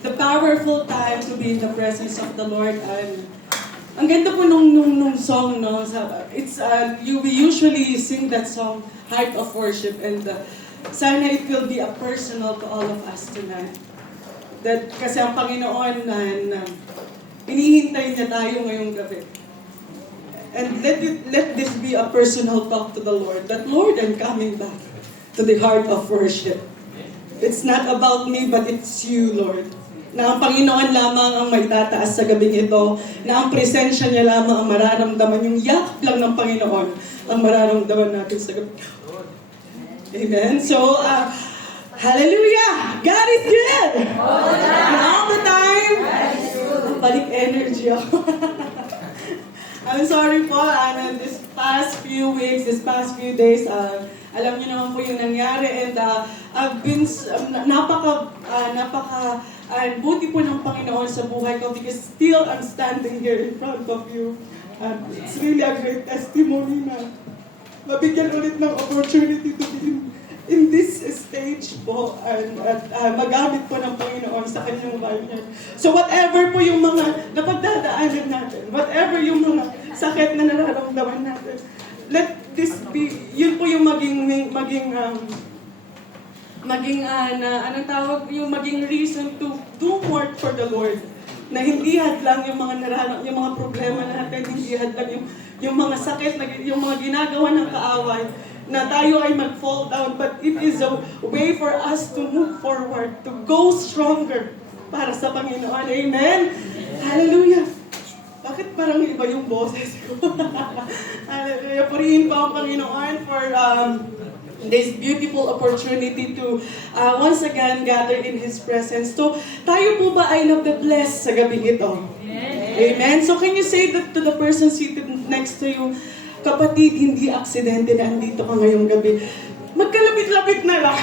The powerful time to be in the presence of the Lord. Ang ganda po nung song, no? It's we usually sing that song, Heart of Worship, and sana it will be a personal to all of us tonight. That kasi ang Panginoon na hinihintay niya tayo ngayong gabi. And let this be a personal talk to the Lord. That, Lord, I'm coming back to the heart of worship. It's not about me, but it's you, Lord. Na ang Panginoon lamang ang may tataas sa gabing ito, na ang presensya niya lamang ang mararamdaman, yung yakap lang ng Panginoon ang mararamdaman natin sa gabi. Amen? So, hallelujah! God is good! And all the time, balik energy ako. I'm sorry po, this past few weeks, this past few days, alam niyo naman po yung nangyari, and I've been, buti po ng Panginoon sa buhay ko because still I'm standing here in front of you. It's really a great testimony na mabigyan ulit ng opportunity to be in this stage po at magamit po ng Panginoon sa kanyang vineyard. So whatever po yung mga napagdadaanan natin, whatever yung mga sakit na nararamdaman natin, let this be, yun po yung maging reason to do more for the Lord. Na hindi hadlang yung yung mga problema natin, hindi hadlang yung mga sakit, yung mga ginagawa ng kaaway, na tayo ay mag-fall down, but it is a way for us to move forward, to go stronger para sa Panginoon. Amen? Hallelujah! Bakit parang iba yung boses ko? Hallelujah! Purihin po ang Panginoon for this beautiful opportunity to once again gather in His presence. So, tayo po ba ay nabe-bless sa gabing ito? Amen? So, can you say that to the person seated next to you, kapatid, hindi aksidente na andito ka ngayong gabi. Magkalapit-lapit na lang.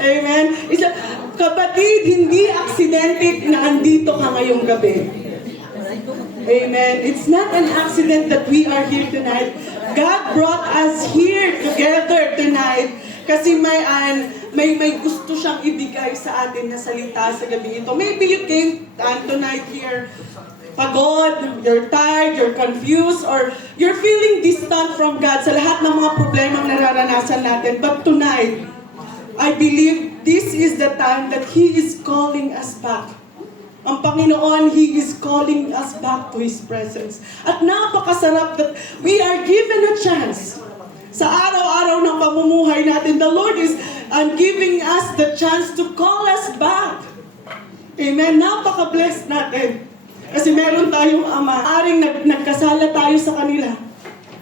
Amen? Kapatid, hindi aksidente na andito ka ngayong gabi. Amen. It's not an accident that we are here tonight. God brought us here together tonight kasi may gusto siyang ibigay sa atin na salita sa gabi ito. Maybe you came tonight here pagod, you're tired, you're confused, or you're feeling distant from God sa lahat ng mga problemang nararanasan natin. But tonight, I believe this is the time that He is calling us back. Ang Panginoon, He is calling us back to His presence. At napakasarap that we are given a chance. Sa araw-araw ng pamumuhay natin, the Lord is giving us the chance to call us back. Amen? Napaka-blessed natin. Kasi meron tayong ama, maaring nagkasala tayo sa kanila.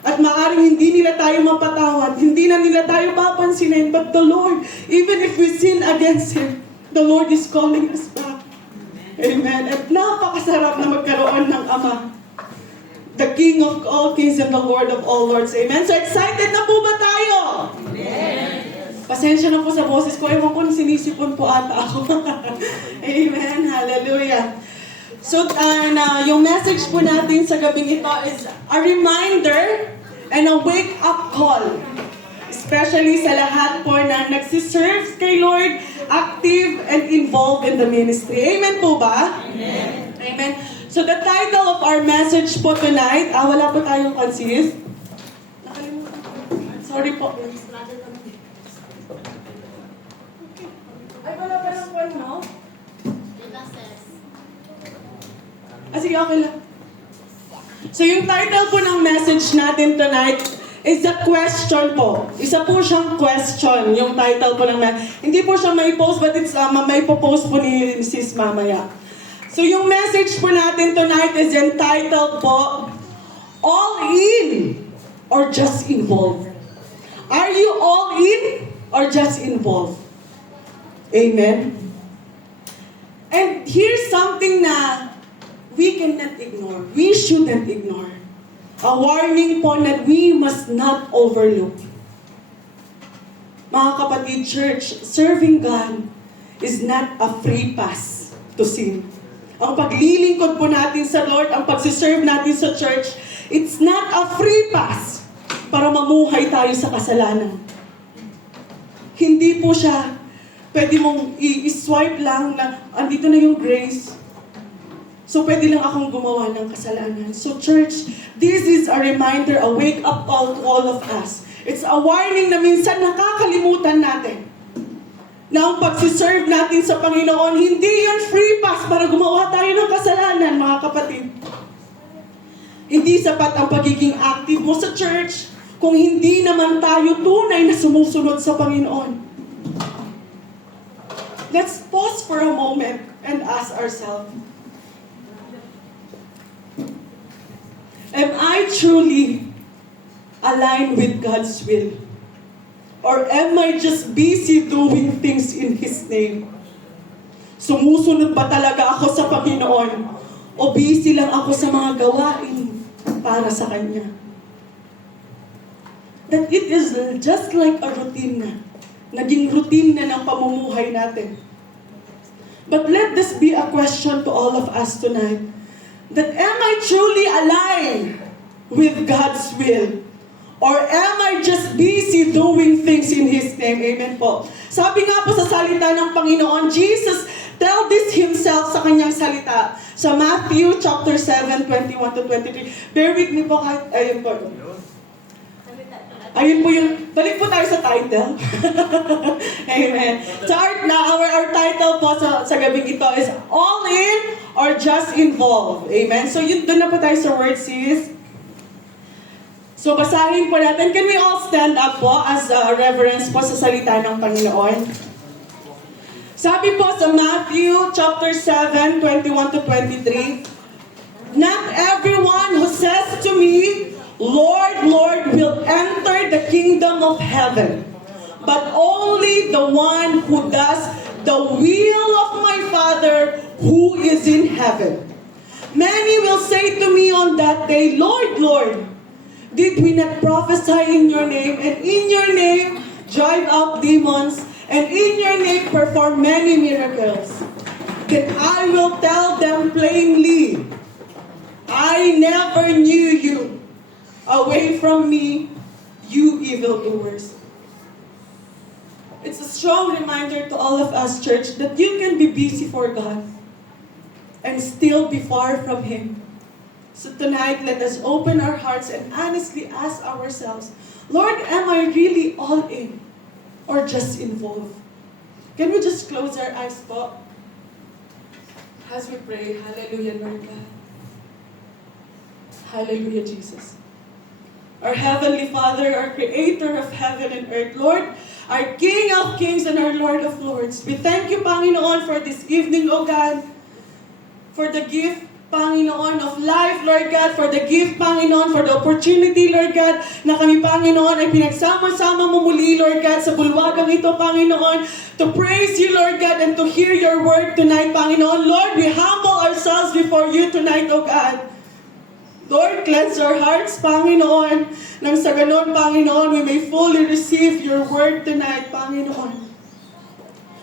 At maaring hindi nila tayo mapatawad, hindi na nila tayo papansinin. But the Lord, even if we sin against Him, the Lord is calling us back. Amen. At napakasarap na magkaroon ng Ama, the King of all kings and the Lord of all lords. Amen. So excited na po ba tayo? Amen. Pasensya na po sa boses ko. Ewan ko, sinisipon po ata ako. Amen. Hallelujah. So, yung message po natin sa gabing ito is a reminder and a wake-up call. Especially sa lahat po na nagsiserve kay Lord, active and involved in the ministry. Amen po ba? Amen. Amen. So, the title of our message po tonight, wala po tayong consist. Nakalimutan ko. Sorry po. Ay, wala pa lang po, no? Sige, okay lang. So, yung title po ng message natin tonight is a question po. Isa po siyang question, yung title po ng message. Hindi po siya may post, but it's may post po ni Sis mamaya. So, yung message po natin tonight is entitled po, All In or Just Involved? Are you all in or just involved? Amen? And here's something na we cannot ignore. We shouldn't ignore. A warning po that we must not overlook. Mga kapatid, church, serving God is not a free pass to sin. Ang paglilingkod po natin sa Lord, ang pagsiserve natin sa church, it's not a free pass para mamuhay tayo sa kasalanan. Hindi po siya pwede mong i-swipe lang na andito na yung grace. So pwede lang akong gumawa ng kasalanan. So church, this is a reminder, a wake-up call to all of us. It's a warning na minsan nakakalimutan natin na ang pagsiserve natin sa Panginoon, hindi yan free pass para gumawa tayo ng kasalanan, mga kapatid. Hindi sapat ang pagiging active mo sa church kung hindi naman tayo tunay na sumusunod sa Panginoon. Let's pause for a moment and ask ourselves, am I truly aligned with God's will? Or am I just busy doing things in His name? Sumusunod ba talaga ako sa Panginoon? O busy lang ako sa mga gawain para sa Kanya? That it is just like a routine na. Naging routine na ng pamumuhay natin. But let this be a question to all of us tonight. That am I truly aligned with God's will? Or am I just busy doing things in His name? Amen po. Sabi nga po sa salita ng Panginoon, Jesus tell this Himself sa Kanyang salita. Sa Matthew chapter 7, 21 to 23. Bear with me po kahit, ayun po. Ayun po yung, balik po tayo sa title. Amen. So our title po sa gabing ito is All In or Just Involved. Amen. So yun, doon na po tayo sa word sis. So basahin po natin. Can we all stand up po as reverence po sa salita ng Panginoon? Sabi po sa Matthew chapter 7, 21 to 23, not everyone who says to me, Lord, Lord, will enter the kingdom of heaven, but only the one who does the will of my Father who is in heaven. Many will say to me on that day, Lord, Lord, did we not prophesy in your name, and in your name drive out demons, and in your name perform many miracles? Then I will tell them plainly, I never knew you. Away from me, you evildoers. It's a strong reminder to all of us, church, that you can be busy for God and still be far from Him. So tonight, let us open our hearts and honestly ask ourselves, Lord, am I really all in or just involved? Can we just close our eyes po as we pray? Hallelujah, Lord God. Hallelujah, Jesus. Our Heavenly Father, our Creator of heaven and earth, Lord, our King of kings and our Lord of lords. We thank you, Panginoon, for this evening, O God, for the gift, Panginoon, of life, Lord God, for the gift, Panginoon, for the opportunity, Lord God, na kami, Panginoon, ay pinagsama-sama mo muli, Lord God, sa bulwagang ito, Panginoon, to praise you, Lord God, and to hear your word tonight, Panginoon. Lord, we humble ourselves before you tonight, O God. Lord, cleanse our hearts, Panginoon. Nang sa ganon, Panginoon, we may fully receive your word tonight, Panginoon.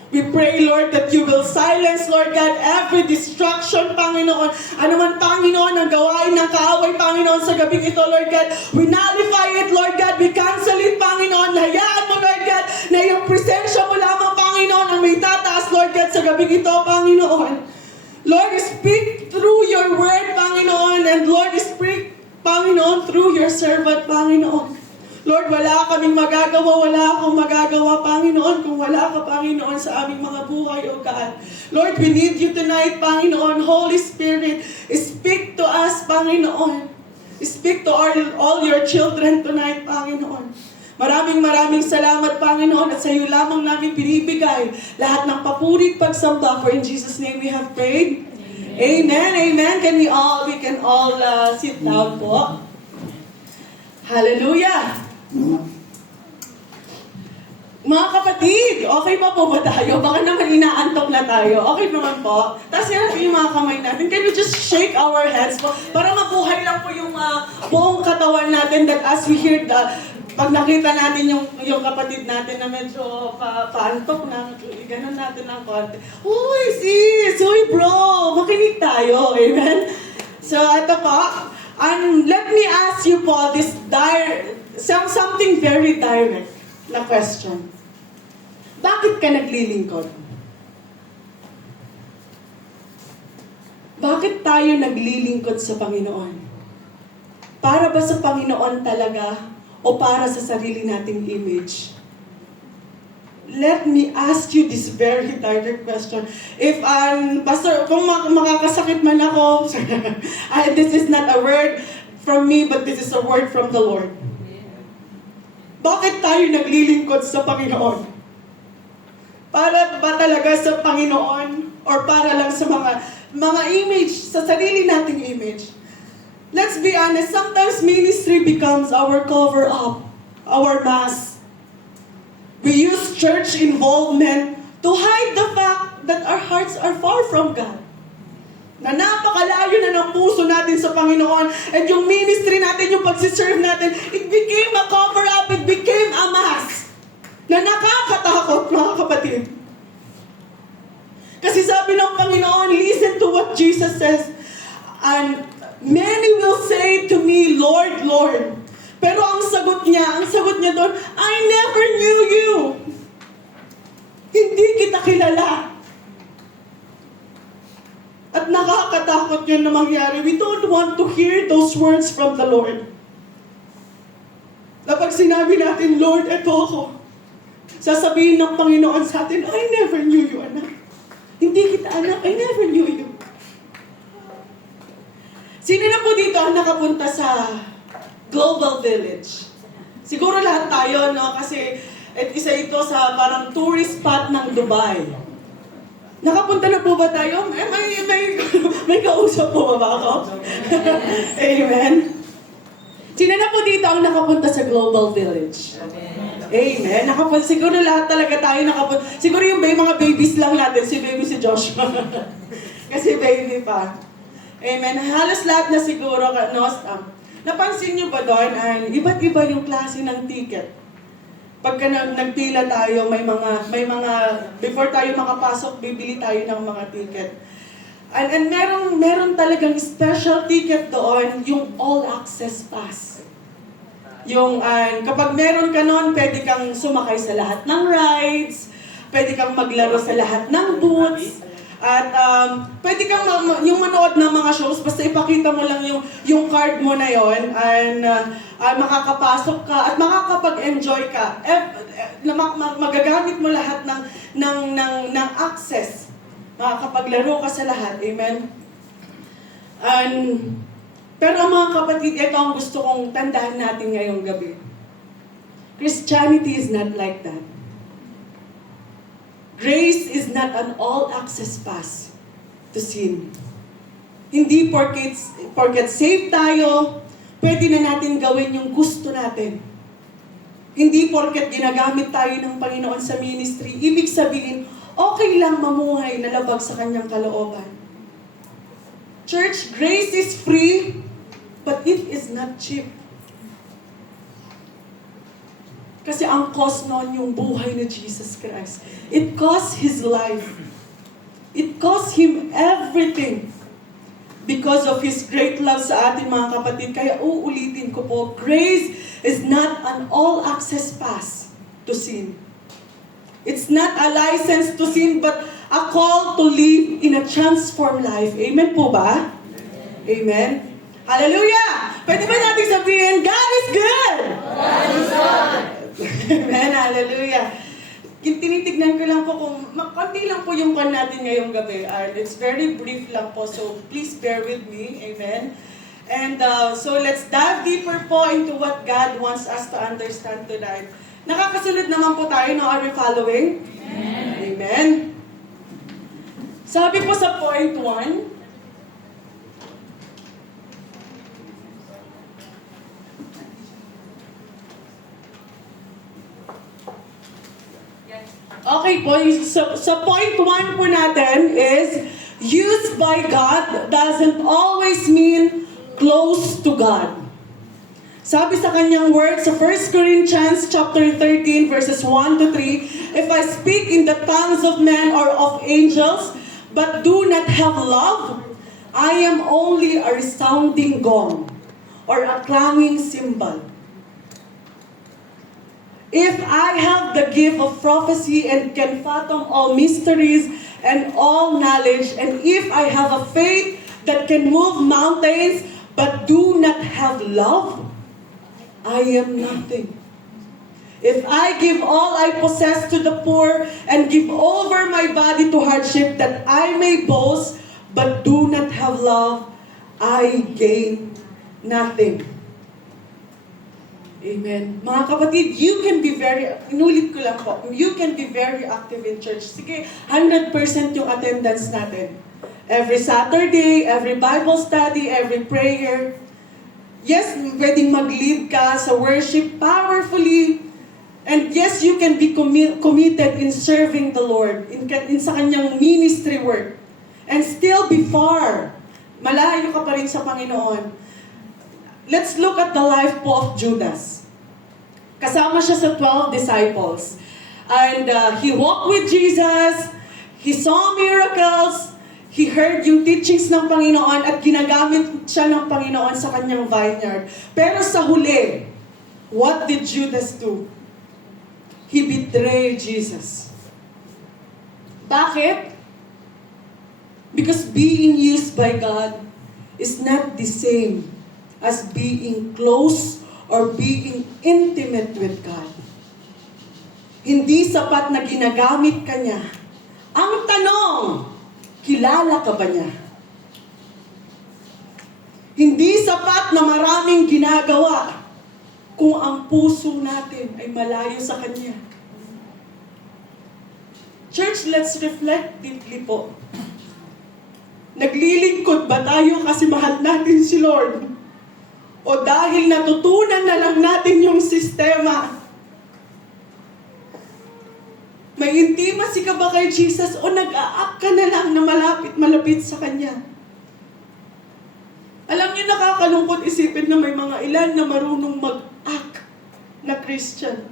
We pray, Lord, that you will silence, Lord God, every distraction, Panginoon. Ano man, Panginoon, ang gawain ng kaaway, Panginoon, sa gabing ito, Lord God. We nullify it, Lord God. We cancel it, Panginoon. Hayaan mo, Lord God, na yung presensya mo lamang, Panginoon, ang may tataas, Lord God, sa gabing ito, Panginoon. Lord, speak through your word, Panginoon, and Lord, speak, Panginoon, through your servant, Panginoon. Lord, wala kaming magagawa, wala akong magagawa, Panginoon, kung wala ka, Panginoon, sa aming mga buhay, O God. Lord, we need you tonight, Panginoon. Holy Spirit, speak to us, Panginoon. Speak to all your children tonight, Panginoon. Maraming salamat, Panginoon, at sa iyo lamang namin pinibigay lahat ng papuri at pagsamba. For in Jesus' name we have prayed. Amen. Amen. We can all sit down po. Hallelujah. Mga kapatid, okay pa po ba tayo? Baka naman inaantok na tayo. Okay naman po. Tapos yan yung mga kamay natin. Can we just shake our hands po? Para mabuhay lang po yung buong katawan natin, that as we hear pag nakita natin yung kapatid natin na medyo paantok na, ganun natin ng konti. Uy, sis! Uy, bro! Makinig tayo. Amen? So, ito po. Let me ask you po something very direct na question. Bakit ka naglilingkod? Bakit tayo naglilingkod sa Panginoon? Para ba sa Panginoon talaga o para sa sarili nating image? Let me ask you this very direct question. If, Pastor, kung makakasakit man ako, this is not a word from me, but this is a word from the Lord. Bakit tayo naglilingkod sa Panginoon? Para ba talaga sa Panginoon? Or para lang sa mga image, sa sarili nating image? Let's be honest, sometimes ministry becomes our cover-up, our mask. We use church involvement to hide the fact that our hearts are far from God. Na napakalayo na ng puso natin sa Panginoon, and yung ministry natin, yung pagsiserve natin, it became a cover-up, it became a mask na nakakatakot, mga kapatid. Kasi sabi ng Panginoon, listen to what Jesus says, and many will say to me, Lord, Lord. Pero ang sagot niya doon, I never knew you. Hindi kita kilala. At nakakatakot yun na mangyari. We don't want to hear those words from the Lord. Na pag sinabi natin, Lord, eto ako. Sasabihin ng Panginoon sa atin, I never knew you, anak. Hindi kita anak, I never knew you. Sino na po dito ang nakapunta sa Global Village? Siguro lahat tayo, no? Kasi isa ito sa parang tourist spot ng Dubai. Nakapunta na po ba tayo? May kausap po ba ako? Amen. Sino na po dito ang nakapunta sa Global Village? Amen. Siguro lahat talaga tayo nakapunta. Siguro yung mga babies lang natin. Si baby si Joshua. Kasi baby pa. Amen. Halos lahat na siguro. Napansin niyo ba doon? Iba't iba yung klase ng ticket. Pagka nagpila tayo, may mga, before tayo makapasok, bibili tayo ng mga ticket. And meron talagang special ticket doon, yung all-access pass. Yung, kapag meron ka noon, pwede kang sumakay sa lahat ng rides, pwede kang maglaro sa lahat ng booths, at pwede kang yung manood ng mga shows, basta ipakita mo lang yung card mo na yon, and makakapasok ka at makakapag-enjoy ka. Magagamit mo lahat ng access. Makakapaglaro ka sa lahat. Amen? Pero mga kapatid, ito ang gusto kong tandaan natin ngayong gabi. Christianity is not like that. Grace is not an all-access pass to sin. Hindi porket saved tayo, pwede na natin gawin yung gusto natin. Hindi porket ginagamit tayo ng Panginoon sa ministry, ibig sabihin, okay lang mamuhay na labag sa kanyang kalooban. Church, grace is free, but it is not cheap. Kasi ang cost noon yung buhay ni Jesus Christ. It cost His life. It cost Him everything. Because of His great love sa atin, mga kapatid. Kaya uulitin ko po, grace is not an all-access pass to sin. It's not a license to sin, but a call to live in a transformed life. Amen po ba? Amen. Hallelujah! Pwede ba natin sabihin, God is good! God is good! Amen, hallelujah. Tinitignan ko lang po kung, konti lang po yung kan natin ngayong gabi. It's very brief lang po, so please bear with me. Amen. And so let's dive deeper po into what God wants us to understand tonight. Nakakasunod naman po tayo, no? Are we following? Amen. Amen. Sabi po sa point 1, okay po, sa point 1 po natin is, used by God doesn't always mean close to God. Sabi sa kanyang word sa 1 Corinthians chapter 13 verses 1 to 3, if I speak in the tongues of men or of angels, but do not have love, I am only a resounding gong or a clanging cymbal. If I have the gift of prophecy and can fathom all mysteries and all knowledge, and if I have a faith that can move mountains but do not have love, I am nothing. If I give all I possess to the poor and give over my body to hardship that I may boast but do not have love, I gain nothing. Amen. Mga kapatid, you can be inulit ko lang po, you can be very active in church. Sige, 100% yung attendance natin. Every Saturday, every Bible study, every prayer. Yes, pwedeng mag-lead ka sa worship powerfully. And yes, you can be committed in serving the Lord, in sa kanyang ministry work. And still be far. Malayo ka pa rin sa Panginoon. Let's look at the life po of Judas. Kasama siya sa 12 disciples. And he walked with Jesus. He saw miracles. He heard yung teachings ng Panginoon at ginagamit siya ng Panginoon sa kanyang vineyard. Pero sa huli, what did Judas do? He betrayed Jesus. Bakit? Because being used by God is not the same as being close or being intimate with God. Hindi sapat na ginagamit ka niya. Ang tanong, kilala ka ba niya? Hindi sapat na maraming ginagawa kung ang puso natin ay malayo sa Kanya. Church, let's reflect deeply po. Naglilingkod ba tayo kasi mahal natin si Lord? O dahil natutunan na lang natin yung sistema? May intimacy ka ba kay Jesus o nag-a-act ka na lang na malapit sa Kanya? Alam niyo, nakakalungkot isipin na may mga ilan na marunong mag-act na Christian.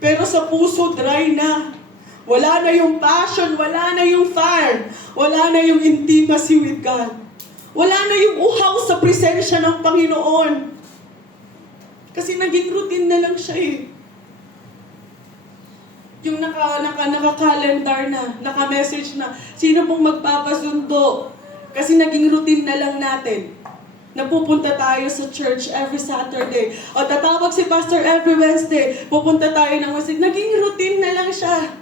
Pero sa puso, dry na. Wala na yung passion, wala na yung fire, wala na yung intimacy with God. Wala na yung uhaw sa presensya ng Panginoon. Kasi naging routine na lang siya eh. Yung naka-calendar na, naka-message na, sino pong magpapasundo? Kasi naging routine na lang natin. Napupunta tayo sa church every Saturday. O tatawag si pastor every Wednesday. Pupunta tayo ng masjid. Naging routine na lang siya.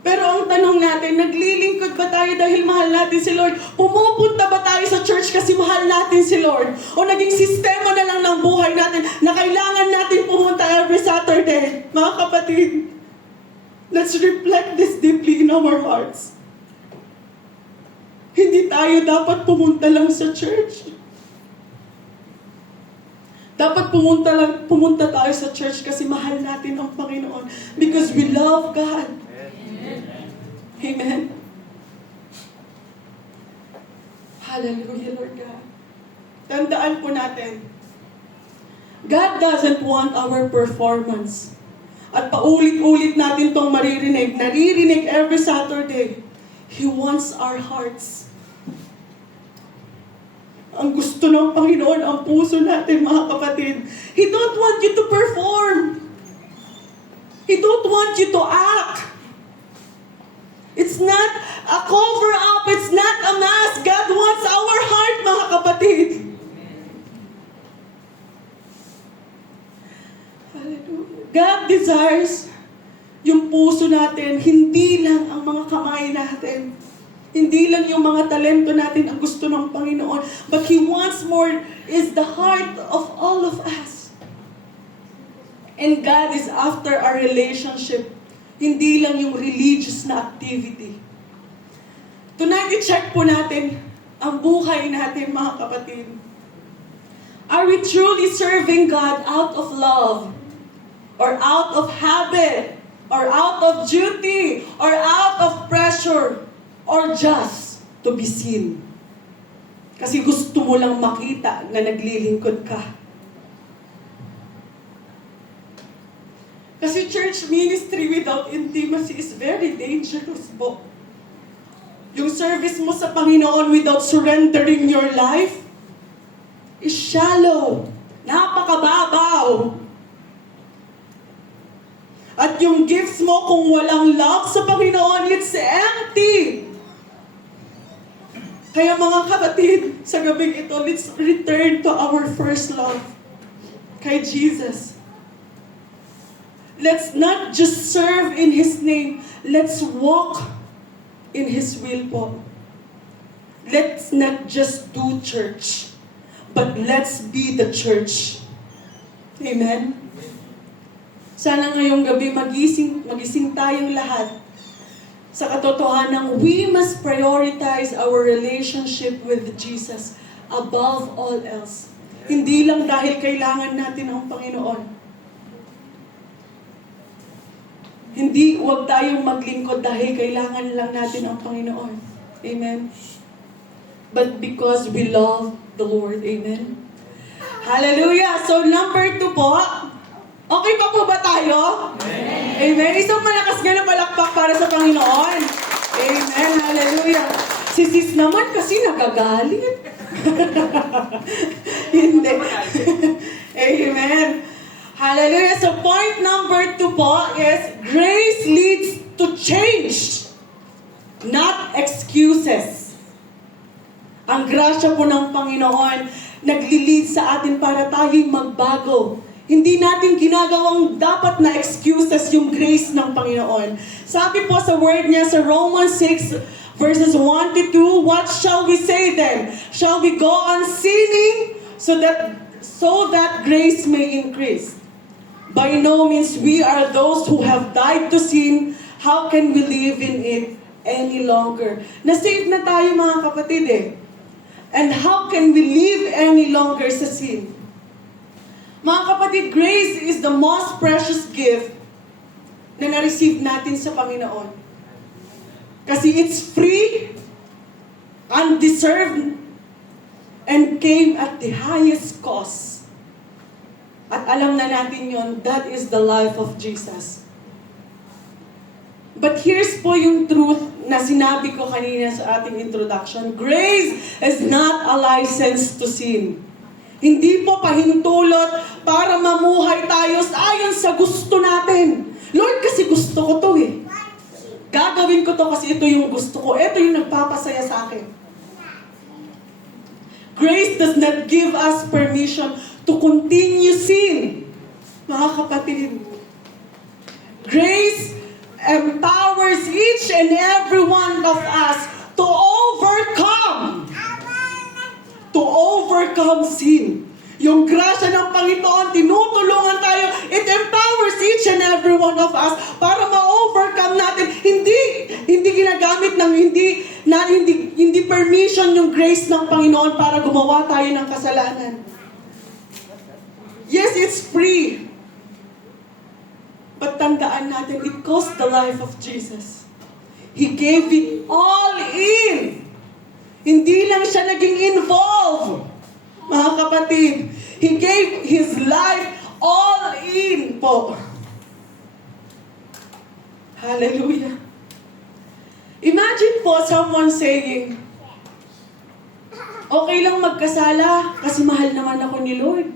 Pero ang tanong natin, naglilingkod ba tayo dahil mahal natin si Lord? Pumupunta ba tayo sa church kasi mahal natin si Lord? O naging sistema na lang ng buhay natin na kailangan natin pumunta every Saturday? Mga kapatid, let's reflect this deeply in our hearts. Hindi tayo dapat pumunta lang sa church. Dapat pumunta tayo sa church kasi mahal natin ang Panginoon. Because we love God. Amen. Hallelujah, Lord God. Tandaan po natin, God doesn't want our performance. At paulit-ulit natin itong naririnig every Saturday. He wants our hearts. Ang gusto ng Panginoon, ang puso natin, mga kapatid. He don't want you to perform. He don't want you to act. It's not a cover-up. It's not a mask. God wants our heart, mga kapatid. Hallelujah. God desires yung puso natin, hindi lang ang mga kamay natin. Hindi lang yung mga talento natin ang gusto ng Panginoon. But He wants more is the heart of all of us. And God is after our relationship. Hindi lang yung religious na activity. Tonight, i-check po natin ang buhay natin, mga kapatid. Are we truly serving God out of love? Or out of habit? Or out of duty? Or out of pressure? Or just to be seen? Kasi gusto mo lang makita na naglilingkod ka. Kasi church ministry without intimacy is very dangerous po. Yung service mo sa Panginoon without surrendering your life is shallow. Napakababaw. At yung gifts mo, kung walang love sa Panginoon, it's empty. Kaya mga kapatid, sa gabing ito, let's return to our first love. Kay Jesus. Let's not just serve in His name. Let's walk in His will po. Let's not just do church, but let's be the church. Amen? Sana ngayong gabi magising tayong lahat sa katotohanan, we must prioritize our relationship with Jesus above all else. Hindi lang dahil kailangan natin ang Panginoon. Huwag tayong maglingkod dahil kailangan lang natin ang Panginoon. Amen? But because we love the Lord. Amen? Hallelujah! So number 2 po, okay pa po ba tayo? Amen. Amen. Isang malakas nga na palakpak para sa Panginoon. Amen. Hallelujah. Si sis naman kasi nagagalit. Hindi. Amen. Hallelujah. So point number 2 po is grace leads to change, not excuses. Ang grasya po ng Panginoon nagli-lead sa atin para tayo'y magbago. Hindi natin ginagawang dapat na excuses yung grace ng Panginoon. Sabi po sa word niya sa Romans 6 verses 1 to 2, what shall we say then? Shall we go on sinning so that grace may increase? By no means we are those who have died to sin. How can we live in it any longer? Na-save na tayo mga kapatid eh. And how can we live any longer sa sin? Mga kapatid, grace is the most precious gift na na-receive natin sa Panginoon. Kasi it's free, undeserved, and came at the highest cost. At alam na natin yon, that is the life of Jesus. But here's po yung truth na sinabi ko kanina sa ating introduction. Grace is not a license to sin. Hindi po pahintulot para mamuhay tayo ayon sa gusto natin. Lord, kasi gusto ko to eh. Gagawin ko to kasi ito yung gusto ko. Ito yung nagpapasaya sa akin. Grace does not give us permission to continue sin. Mga kapatid, grace empowers each and every one of us to overcome sin. Yung grasya ng Panginoon, tinutulungan tayo. It empowers each and every one of us para ma-overcome natin. Hindi ginagamit ng hindi permission yung grace ng Panginoon para gumawa tayo ng kasalanan. Yes, it's free. But tandaan natin, it cost the life of Jesus. He gave it all in. Hindi lang siya naging involved. Mga kapatid, He gave His life all in po. Hallelujah. Imagine po someone saying, okay lang magkasala kasi mahal naman ako ni Lord.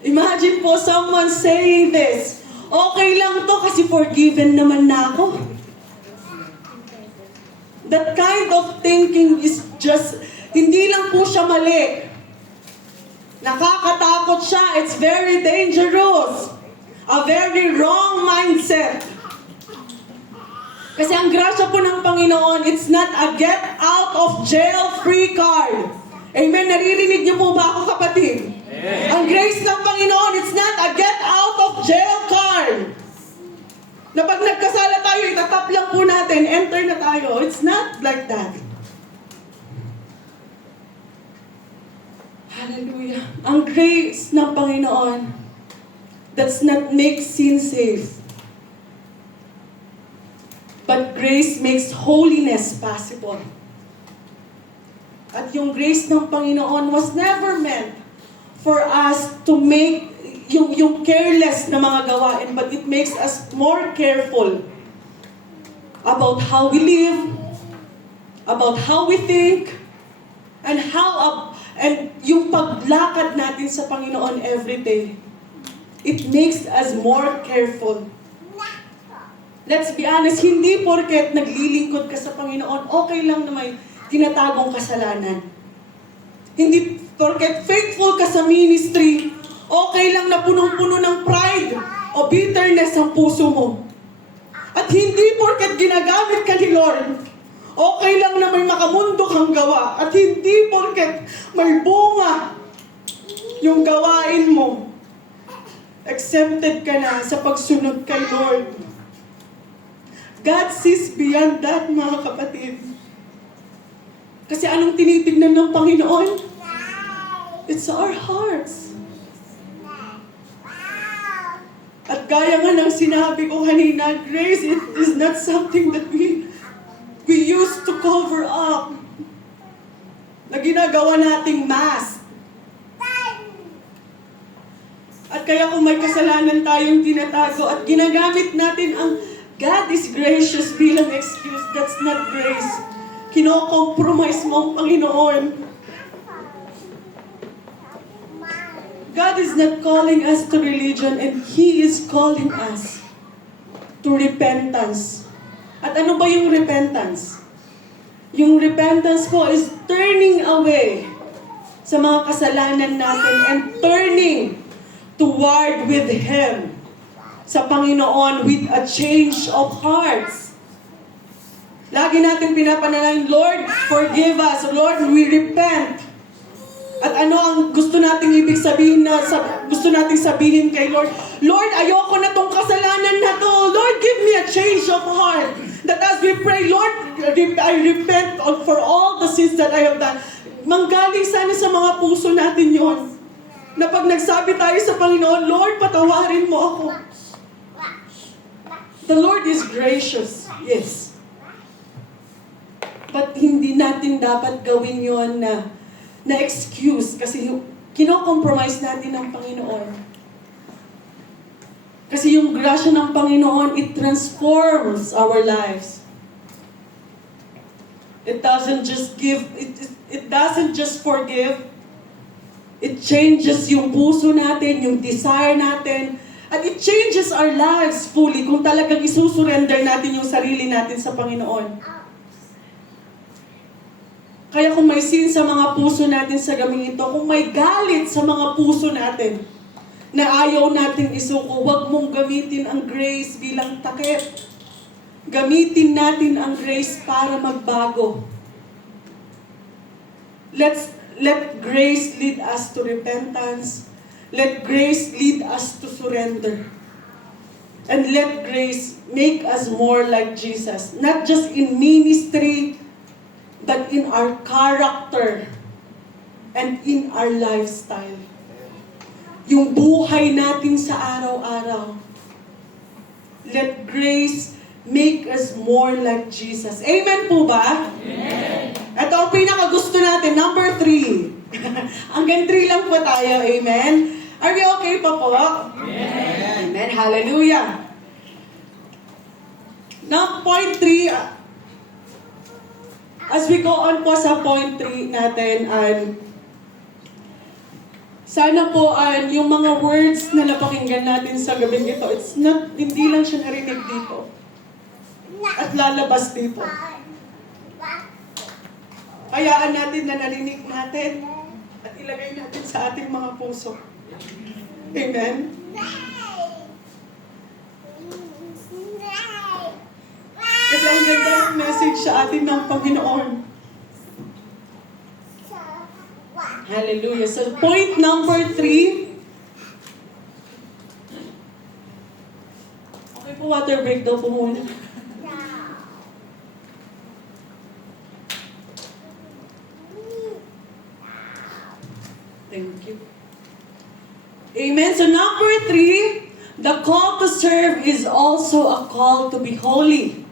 Imagine po someone saying this, okay lang to kasi forgiven naman na ako. That kind of thinking is just, hindi lang po siya mali. Nakakatakot siya. It's very dangerous. A very wrong mindset. Kasi ang grasya po ng Panginoon, it's not a get out of jail free card. Amen? Naririnig niyo po ba ako, kapatid? Amen. Ang grace ng Panginoon, it's not a get out of jail card. Na pag nagkasala tayo, itatap lang po natin, enter na tayo. It's not like that. Hallelujah. Ang grace ng Panginoon does not make sin safe. But grace makes holiness possible. At yung grace ng Panginoon was never meant for us to make yung careless na mga gawain, but it makes us more careful about how we live, about how we think, and And yung paglakad natin sa Panginoon everyday, it makes us more careful. Let's be honest, hindi porket naglilingkod ka sa Panginoon, okay lang na may tinatagong kasalanan. Hindi porket faithful ka sa ministry, okay lang na punong-puno ng pride o bitterness ang puso mo. At hindi porket ginagamit ka ni Lord, okay lang na may makamundo kang gawa. At hindi porket may bunga yung gawain mo, accepted ka na sa pagsunod kay Lord. God sees beyond that, mga kapatid. Kasi anong tinitignan ng Panginoon? It's our hearts. At gaya nga ng sinabi ko kanina, grace it is not something that we use to cover up. Na ginagawa nating mask. At kaya kung may kasalanan tayong tinatago at ginagamit natin ang God is gracious bilang excuse, that's not grace. Kino-compromise mo ang Panginoon. God is not calling us to religion and He is calling us to repentance. At ano ba yung repentance? Yung repentance po is turning away sa mga kasalanan natin and turning toward with Him. Sa Panginoon with a change of hearts. Lagi natin pinapanalangin, Lord, forgive us. Lord, we repent. At ano ang gusto nating ibig sabihin gusto nating sabihin kay Lord? Lord, ayoko na tong kasalanan na to. Lord, give me a change of heart. That as we pray, Lord, I repent for all the sins that I have done. Manggaling sana sa mga puso natin yon. Na pag nagsabi tayo sa Panginoon, Lord, patawarin mo ako. The Lord is gracious, yes. But hindi natin dapat gawin yon na excuse kasi kino-compromise natin ng Panginoon. Kasi yung grasya ng Panginoon, it transforms our lives. It doesn't just give, it doesn't just forgive. It changes yung puso natin, yung desire natin, at it changes our lives fully kung talagang isusurrender natin yung sarili natin sa Panginoon. Kaya kung may sin sa mga puso natin sa gabing ito, kung may galit sa mga puso natin, na ayaw nating isuko, huwag mong gamitin ang grace bilang takip. Gamitin natin ang grace para magbago. Let grace lead us to repentance. Let grace lead us to surrender. And let grace make us more like Jesus. Not just in ministry, but in our character and in our lifestyle. Yung buhay natin sa araw-araw. Let grace make us more like Jesus. Amen po ba? Amen. Ito ang pinakagusto natin, number 3. Hanggang 3 lang po tayo, amen? Are we okay pa po? Amen. Amen. Hallelujah. Now, point 3, as we go on po sa point 3 natin, sana po yung mga words na napakinggan natin sa gabing ito, hindi lang siya narinig dito. At lalabas dito. Hayaan natin na narinig natin at ilagay natin sa ating mga puso. Amen? Kasi ang ganda ng message sa atin ng Panginoon. Hallelujah. So point number 3. Okay po, water break daw po muna. Thank you. Amen. So number 3, the call to serve is also a call to be holy.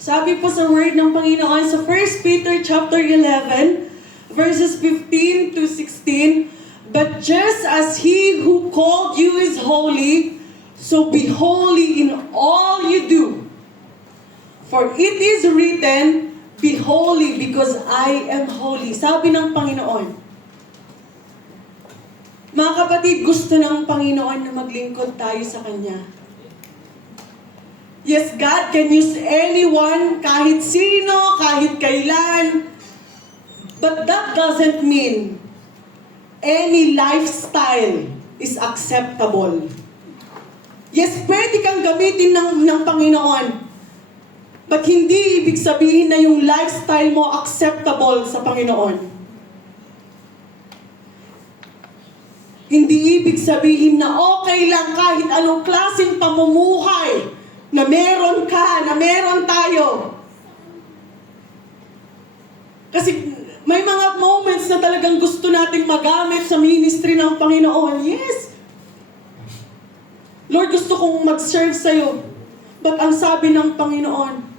Sabi po sa word ng Panginoon sa 1 Peter chapter 11, verses 15 to 16, but just as He who called you is holy, so be holy in all you do. For it is written, Be holy because I am holy. Sabi ng Panginoon. Mga kapatid, gusto ng Panginoon na maglingkod tayo sa Kanya. Yes, God can use anyone, kahit sino, kahit kailan. But that doesn't mean any lifestyle is acceptable. Yes, pwede kang gamitin ng Panginoon. But hindi ibig sabihin na yung lifestyle mo acceptable sa Panginoon. Hindi ibig sabihin na okay lang kahit anong klaseng pamumuhay na meron ka, na meron tayo. Kasi may mga moments na talagang gusto nating magamit sa ministry ng Panginoon. Yes. Lord, gusto kong mag-serve sa'yo. But ang sabi ng Panginoon,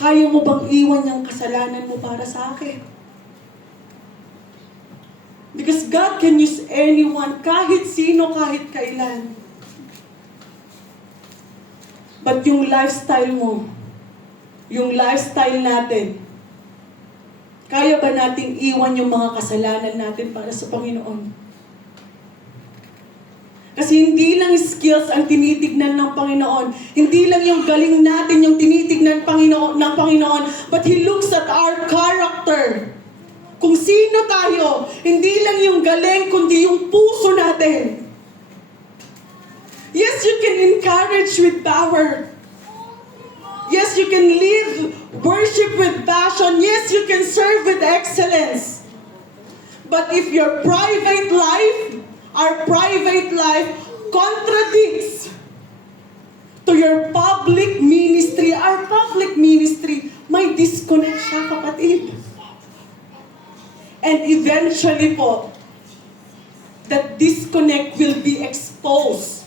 kaya mo bang iwan yung kasalanan mo para sa akin? Because God can use anyone, kahit sino, kahit kailan. But yung lifestyle mo, yung lifestyle natin, kaya ba nating iwan yung mga kasalanan natin para sa Panginoon? Kasi hindi lang skills ang tinitignan ng Panginoon. Hindi lang yung galing natin yung tinitignan ng Panginoon. But He looks at our character. Kung sino tayo, hindi lang yung galing, kundi yung puso natin. Yes, you can encourage with power. Yes, you can live worship with passion. Yes, you can serve with excellence. But if your private life, our private life, contradicts to your public ministry, our public ministry, may disconnect siya, kapatid. And eventually po, that disconnect will be exposed.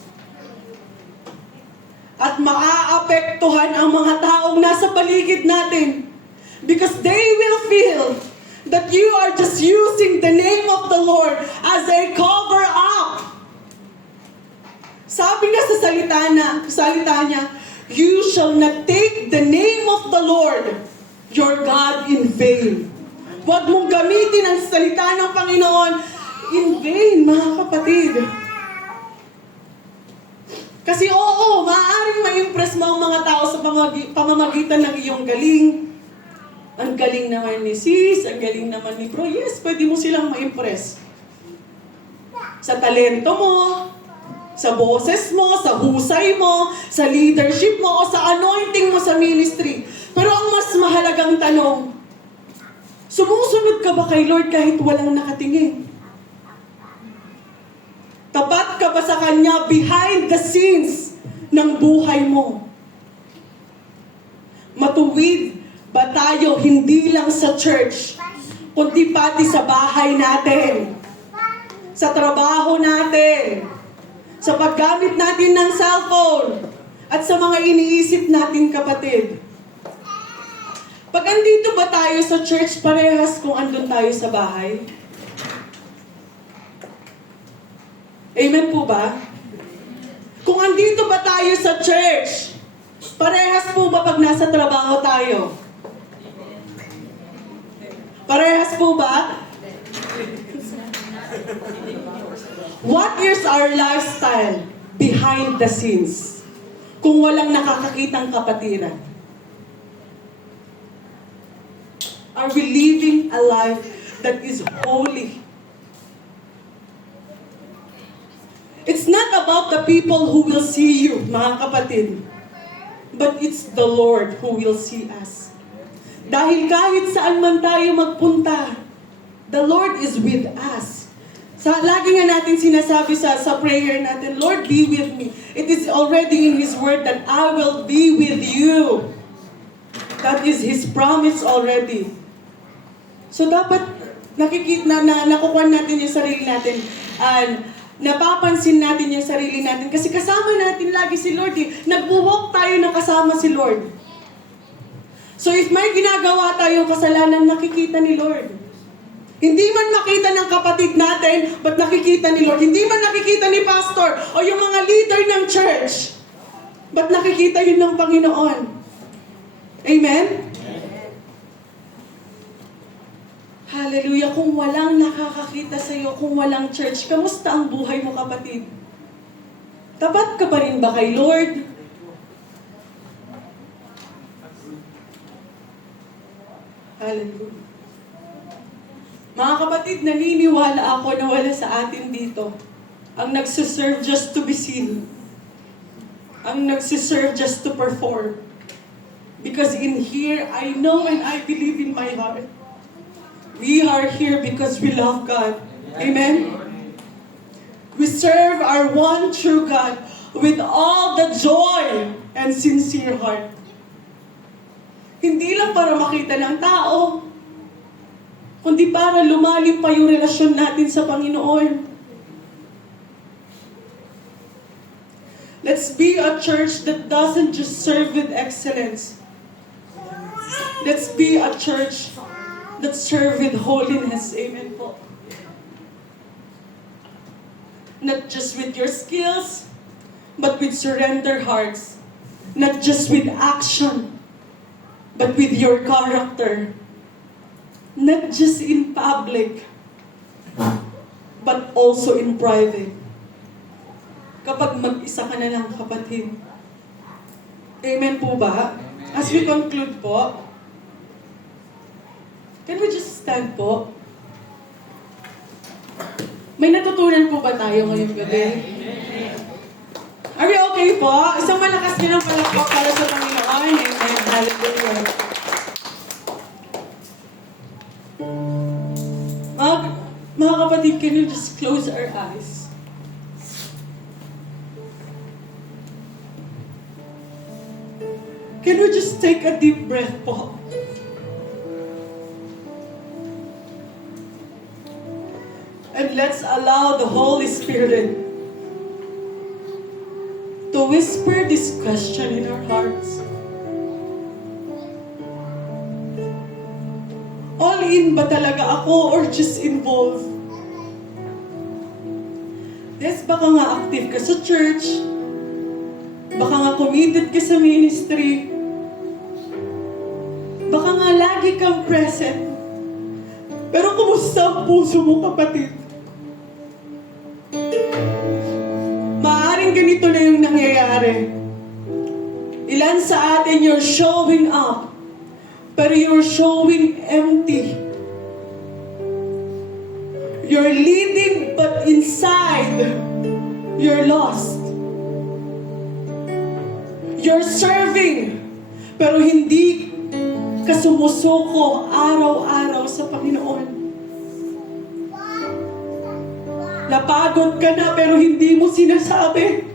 At maaapektuhan ang mga taong nasa paligid natin. Because they will feel that you are just using the name of the Lord as a cover up. Sabi nga sa salita niya, you shall not take the name of the Lord, your God, in vain. Huwag mong gamitin ang salita ng Panginoon in vain, mga kapatid. Kasi oo, maaaring ma-impress mo ang mga tao sa pamamagitan ng iyong galing. Ang galing naman ni sis, ang galing naman ni bro. Yes, pwede mo silang ma-impress. Sa talento mo, sa boses mo, sa husay mo, sa leadership mo, o sa anointing mo sa ministry. Pero ang mas mahalagang tanong, sumusunod ka ba kay Lord kahit walang nakatingin? Tapat ka ba sa Kanya behind the scenes ng buhay mo? Matuwid ba tayo hindi lang sa church, kundi pati sa bahay natin, sa trabaho natin, sa paggamit natin ng cellphone, at sa mga iniisip natin, kapatid? Pag andito ba tayo sa church, parehas kung andun tayo sa bahay? Amen po ba? Kung andito ba tayo sa church, parehas po ba pag nasa trabaho tayo? Parehas po ba? What is our lifestyle behind the scenes? Kung walang nakakakitang kapatiran. Are we living a life that is holy? It's not about the people who will see you, mga kapatid. But it's the Lord who will see us. Dahil kahit saan man tayo magpunta, the Lord is with us. Lagi nga natin sinasabi sa prayer natin, Lord, be with me. It is already in His word that I will be with you. That is His promise already. So dapat nakukuha natin yung sarili natin. And napapansin natin yung sarili natin. Kasi kasama natin lagi si Lord. Nagbuwalk tayo na kasama si Lord. So if may ginagawa tayong kasalanan, nakikita ni Lord. Hindi man makita ng kapatid natin, but nakikita ni Lord. Hindi man nakikita ni pastor o yung mga leader ng church, but nakikita yun ng Panginoon. Amen? Hallelujah. Kung walang nakakakita sa iyo, kung walang church, kamusta ang buhay mo, kapatid? Tapat ka pa rin ba kay Lord? Hallelujah. Mga kapatid, naniniwala ako na wala sa atin dito ang nagsiserve just to be seen. Ang nagsiserve just to perform. Because in here, I know and I believe in my heart. We are here because we love God. Amen? We serve our one true God with all the joy and sincere heart. Hindi lang para makita ng tao, kundi para lumalim pa yung relasyon natin sa Panginoon. Let's be a church that doesn't just serve with excellence. Let's be a church that serve with holiness. Amen po. Not just with your skills, but with surrendered hearts. Not just with action, but with your character. Not just in public, but also in private. Kapag mag-isa ka na lang, kapatid. Amen po ba? As we conclude po, can we just stand po? May natutunan po ba tayo ngayong gabi? Are we okay po? Isang malakas din ang palakpak para sa Panginoon. Amen. Hallelujah. Mga kapatid, can you just close our eyes? Can we just take a deep breath po? And let's allow the Holy Spirit to whisper this question in our hearts. All in ba talaga ako or just involved? Yes, baka nga active ka sa church. Baka nga committed ka sa ministry. Baka nga lagi kang present. Pero kumusta ang puso mo, kapatid? Maaring ganito na yung nangyayari. Ilan sa atin you're showing up, pero you're showing empty. You're leading, but inside, you're lost. You're serving, pero hindi ka sumusuko araw-araw sa Panginoon. Napagod ka na, pero hindi mo sinasabi.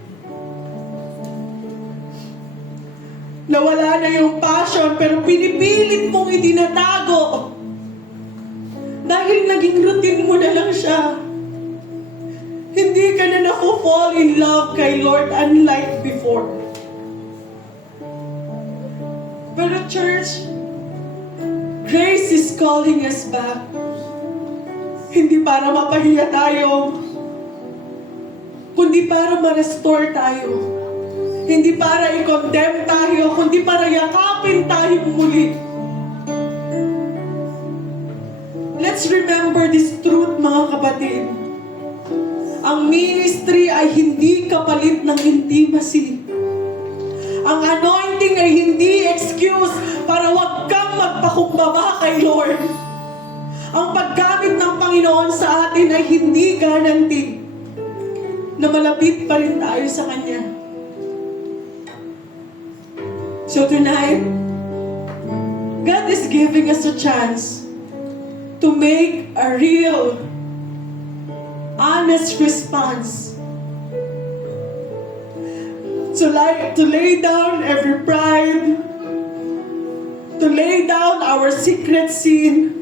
Nawala na yung passion, pero pinipilit mong itinatago. Dahil naging routine mo na lang siya. Hindi ka na naku-fall in love kay Lord unlike before. Pero church, grace is calling us back. Hindi para mapahiya tayo, kundi para ma-restore tayo. Hindi para i-condemn tayo, kundi para yakapin tayo muli. Let's remember this truth, mga kapatid. Ang ministry ay hindi kapalit ng intimacy. Ang anointing ay hindi excuse para wag kang magpakumbaba kay Lord. Ang paggamit ng Panginoon sa atin ay hindi guarantee na malapit pa rin tayo sa Kanya. So tonight, God is giving us a chance to make a real, honest response. To lay down every pride, to lay down our secret sin,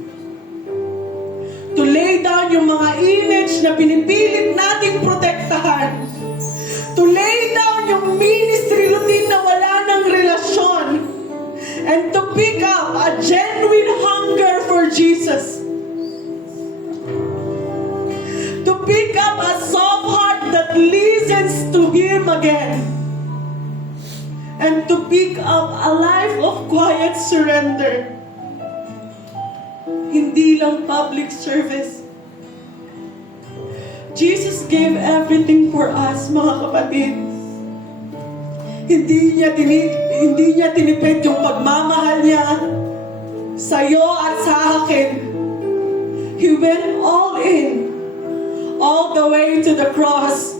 to lay down yung mga image na pinipilit nating protektahan, to lay down yung ministry routine na wala ng relasyon, and to pick up a genuine hunger for Jesus. To pick up a soft heart that listens to Him again. And to pick up a life of quiet surrender. Hindi lang public service. Jesus gave everything for us, mga kapatid. Hindi niya tinipid yung pagmamahal niya sa'yo at sa akin. He went all in, all the way to the cross.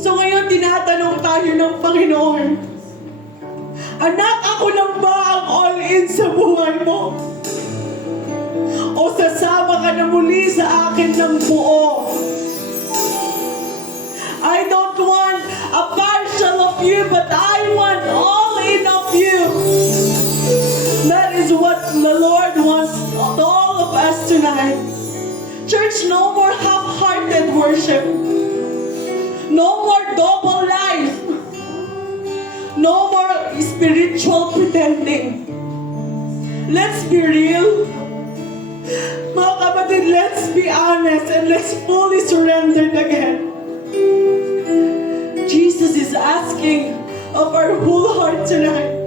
So ngayon, tinatanong tayo ng Panginoon, anak, ako lang ba ang all in sa buhay mo? O sasama ka na muli sa akin ng buo? I don't want a partial of you, but I want all in of you. That is what the Lord wants of all of us tonight. Church, no more half-hearted worship. No more double life. No more spiritual pretending. Let's be real. Mga kapatid, let's be honest and let's fully surrender again. Jesus is asking of our whole heart tonight.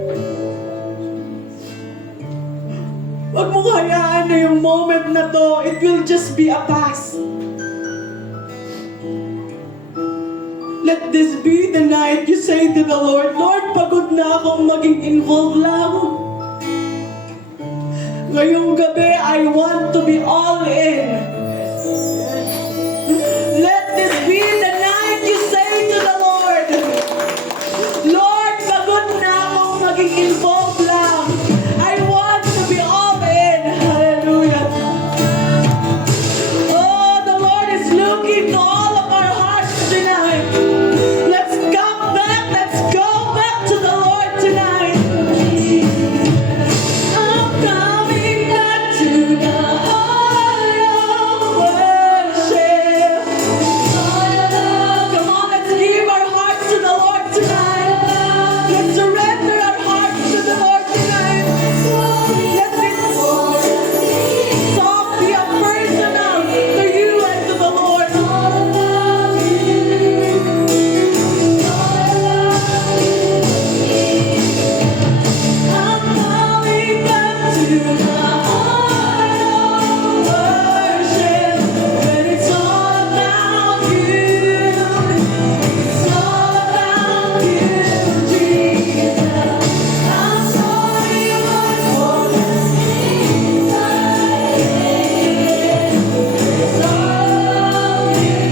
Huwag mong hayaan na yung moment na to, it will just be a pass. Let this be the night you say to the Lord, Lord, pagod na akong maging involved lang. Ngayong gabi, I want to be all in. Let this be the night you say to the Lord, Lord, pagod na akong maging involved lang. I want to be all in. Hallelujah. Oh, the Lord is looking to all of our hearts tonight. Let's come back. Let's go back to the Lord tonight. I'm coming back to the heart of worship. Come on, let's give our hearts to the Lord tonight. Let's surrender our hearts to the Lord tonight. Let this song be a personal to you and to the Lord. I'm coming back to the heart of worship, when it's all about you. It's all about you, Jesus. I'm sorry for the things I did. It's all about you.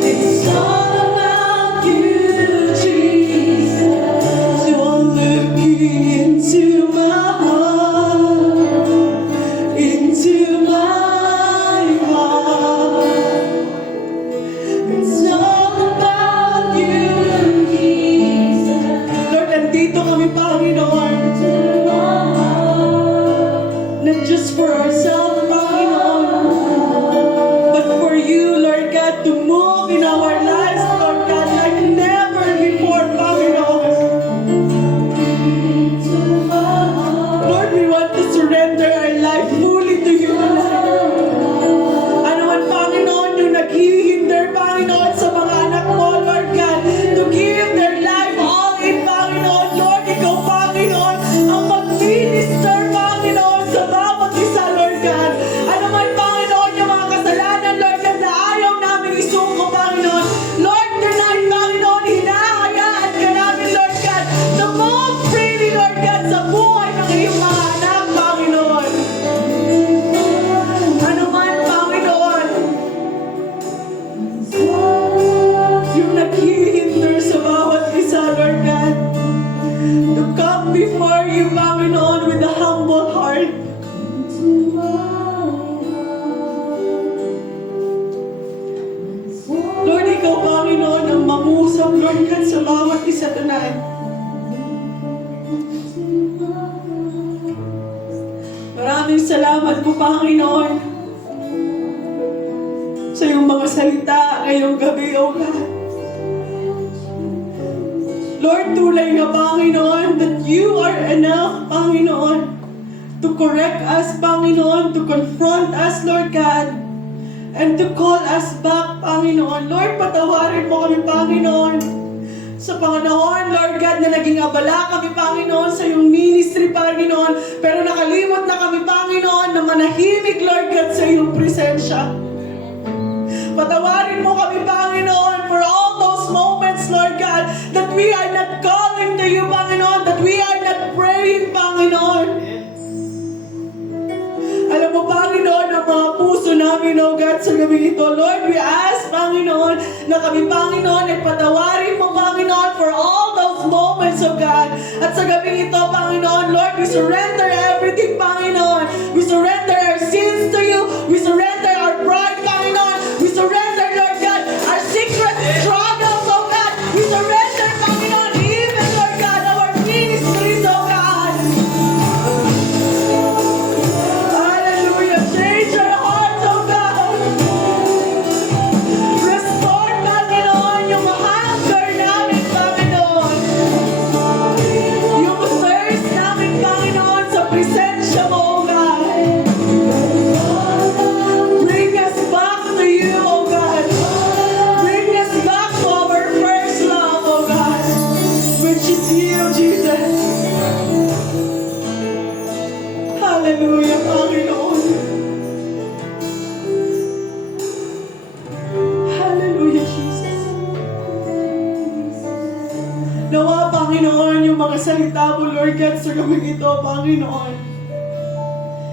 It's all about you, Jesus. You're looking into my heart, into my heart. It's all about you, Jesus. Lord, nandito kami, Panginoon. Not just for ourselves, Panginoon, but for you, Lord God, to move in our lives, Lord God, like never before, Panginoon. Lord, we want to surrender our life fully to you tonight. Ano man, Panginoon, yung naghihinder, Panginoon, sa mga anak mo, Lord God, to give their life all in, Panginoon. Lord, ikaw, Panginoon, ang mag-minister, Panginoon, sa bawat isa, Lord God. Ano man, Panginoon, yung mga kasalanan, Lord God, na ayaw namin isuko, Panginoon. Lord, tonight, Panginoon, hinahayaan ka namin, Lord God, to move freely, Lord God, sa buhay ng iyong mga anak, Panginoon. Ano man, Panginoon, yung naghihinder sa bawat isa, Lord God, to come before you, Panginoon, with a humble heart. Lord, ikaw, Panginoon, ang mangusap, Lord God, sa bawat isa tonight. Maraming salamat po, Panginoon, sa iyong mga salita ngayong gabi, O God. Lord, tulay nga, Panginoon, that you are enough, Panginoon, to correct us, Panginoon, to confront us, Lord God, and to call us back, Panginoon. Lord, patawarin mo kami, Panginoon, Sa panganahon, Lord God, na naging abala kami, Panginoon, sa iyong ministry, Panginoon. Pero nakalimot na kami, Panginoon, na manahimik, Lord God, sa iyong presensya. Patawarin mo kami, Panginoon, for all those moments, Lord God, that we are not calling to you, Panginoon, that we are not praying, Panginoon. Alam mo, Panginoon, ang mga puso namin, oh God, sa gabi ito. Lord, we ask, Panginoon, na kami, Panginoon, ay patawarin mo, Panginoon, for all those moments, oh God. At sa gabi ito, Panginoon, Lord, we surrender everything, Panginoon. We surrender our sins to you. We surrender our pride, Panginoon. We surrender, Lord God, our secret struggles, oh God. We surrender, Panginoon, even, Lord God, our ministries, oh God. Hallelujah. Change our hearts, oh God. Restore, Panginoon, yung hunger namin, Panginoon. Yung thirst namin, Panginoon, sa presensya mo, oh God. Bring us back to you, oh God. Bring us back to our first love, oh God, which is you, Jesus. Hallelujah, Panginoon. Hallelujah, Jesus. Nawa, Panginoon, yung mga salita mo, Lord God, sa gabing ito, Panginoon.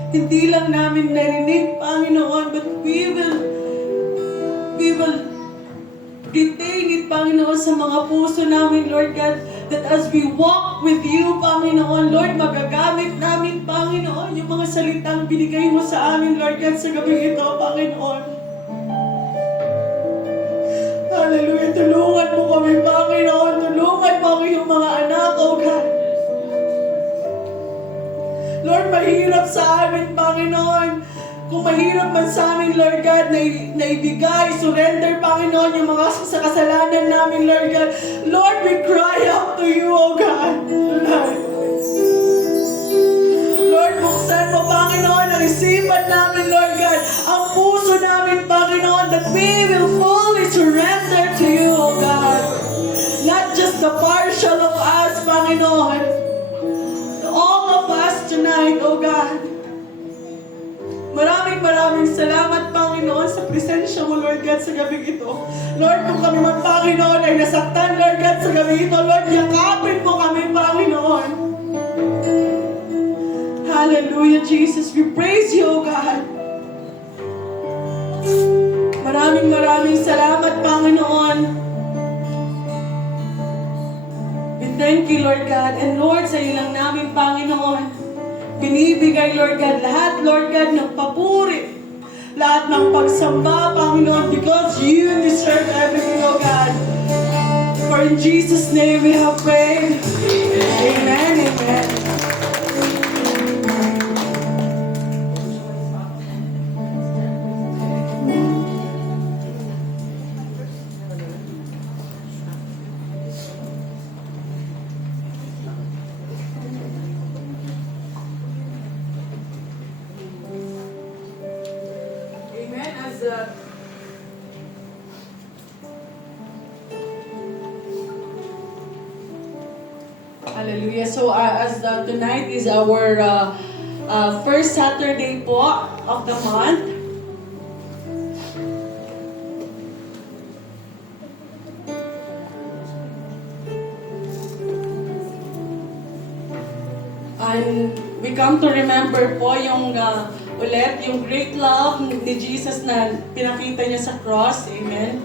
Hindi lang namin narinig, Panginoon, but we will retain it, Panginoon, sa mga puso namin, Lord God, that as we walk with you, Panginoon, Lord, magagamit namin, Panginoon, yung mga salitang binigay mo sa amin, Lord God, sa gabi ito, Panginoon. Hallelujah. Tulungan mo kami, Panginoon. Tulungan mo kami yung mga anak, oh God. Lord, mahirap sa amin, Panginoon. Kung mahirap man sa amin, Lord God, na ibigay, surrender, Panginoon, yung mga sa kasalanan namin, Lord God. Lord, we cry out to you, oh God. Lord, buksan mo, Panginoon, ang isipan namin, Lord God. Ang puso namin, Panginoon, that we will fully surrender to you, oh God. Not just the partial of us, Panginoon. All of us tonight, oh God. Maraming salamat, Panginoon, sa presensya mo, Lord God, sa gabi ito. Lord, kung kami man, Panginoon, ay nasaktan, Lord God, sa gabi ito, Lord, yakapin mo kami, Panginoon. Hallelujah, Jesus. We praise you, O God. Maraming salamat, Panginoon. We thank you, Lord God. And Lord, sa iyo lang namin, Panginoon, binibigay, Lord God, lahat, Lord God, ng papuri, lahat ng pagsamba, Panginoon, because you deserve everything, oh God. For in Jesus' name we have prayed. Amen, amen. Hallelujah. So tonight is our first Saturday po of the month. And we come to remember po yung ulit, yung great love ni Jesus na pinakita niya sa cross. Amen.